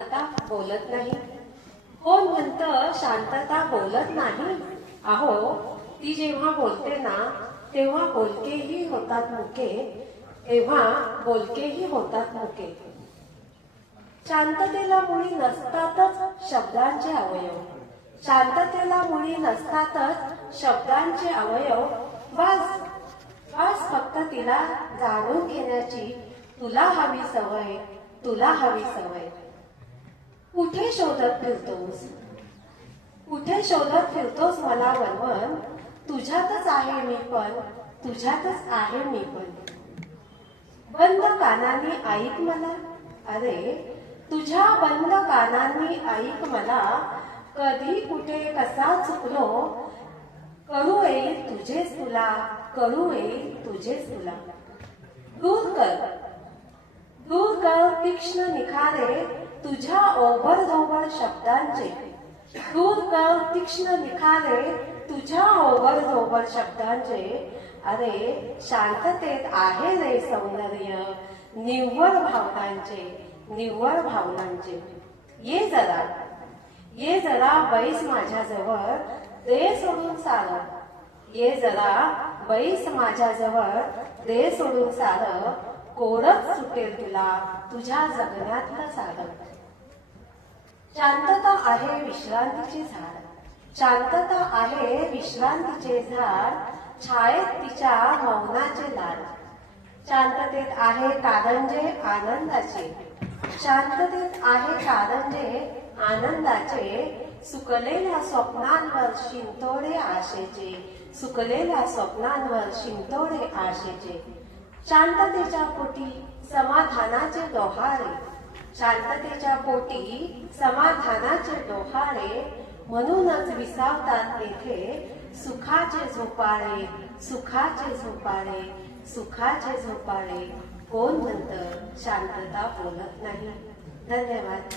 शांतता बोलत नाही. कोण म्हणतं शांतता बोलत नाही? अहो, ती जेव्हा बोलते ना तेव्हा बोलकेही होतात मुके, तेव्हा बोलकेही होतात मुके. शांततेला मुळी नसतातच शब्दांचे अवयव, शांततेला मुळी नसतातच शब्दांचे अवयव. बस बस फक्त तिला जाणून घेण्याची तुला हवी सवय, तुला हवी सवय. कुठे शोधत फिरतोस, कुठे शोधत फिरतोस मला वनवन? तुझ्यातच आहे मी पण, तुझ्यातच आहे मी पण. बंद कानांनी ऐक मला, अरे तुझ्या बंद कानांनी ऐक मला. कधी कुठे कसा चुकलो, कळू येईल तुझेच तुला, कळू येईल तुझेच तुला. दूर कर, दूर कर तीक्ष्ण निखारे तुझ्या ओबडधोबड शब्दांचे. दूर कर तीक्ष्ण निखारे तुझ्या ओबडधोबड शब्दांचे. अरे शांततेत आहे रे सौंदर्य निव्वळ भावनांचे, निव्वळ भावनांचे. ये जरा, ये जरा बैस माझ्याजवळ, दे सोडून सारं. ये जरा बैस माझ्याजवळ, दे सोडून सारं. कोडच सुटेल तुला तुझ्या जगण्यातलं सारं. शांतता आहे विश्रांतीचे झाड, शांतता आहे विश्रांतीचे झाड. छायेत तिच्या मौनाचे लाड. शांततेत आहे कारंजे आनंदाचे, शांततेत आहे कारंजे आनंदाचे. सुकलेल्या स्वप्नांवर शिंतोडे आशेचे, सुकलेल्या स्वप्नांवर शिंतोडे आशेचे. शांततेच्या पोटी समाधानाचे डोहाळे, शांततेच्या पोटी समाधानाचे डोहाळे. म्हणूनच विसावतात येथे सुखाचे झोपाळे, सुखाचे झोपाळे, सुखाचे झोपाळे. कोण म्हणतं शांतता बोलत नाही? धन्यवाद.